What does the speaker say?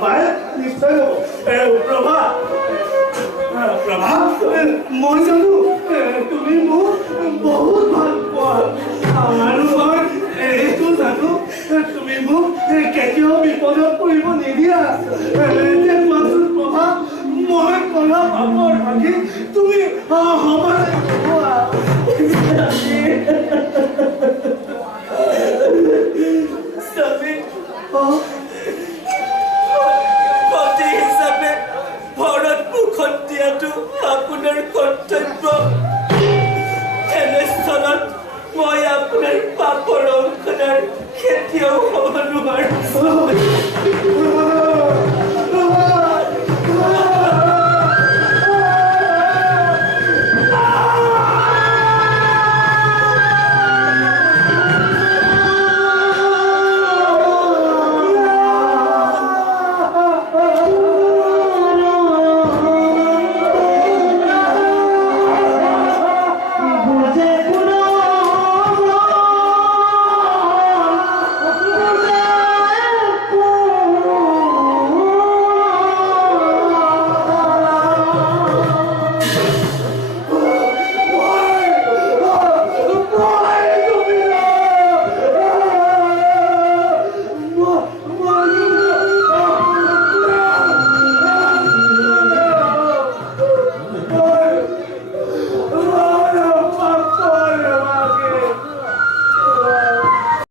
পায় নিশ্চয় হ'ব প্ৰভা মই জানো তুমি মোক বহুত ভাল পোৱা আৰু মই এইটো জানো তুমি মোক কেতিয়াও বিপদত পৰিব নিদিয়া এতিয়া কোৱাচোন প্ৰভা মই কৰা পাপৰ ভাগি তুমি সমানে কোৱা পতি হিচাপে ভৰত মুখত দিয়াটো আপোনাৰ কৰ্তব্য এনেস্থলত মই আপোনাৰ পাপৰ অংশীদাৰ কেতিয়াও হ'ব নোৱাৰো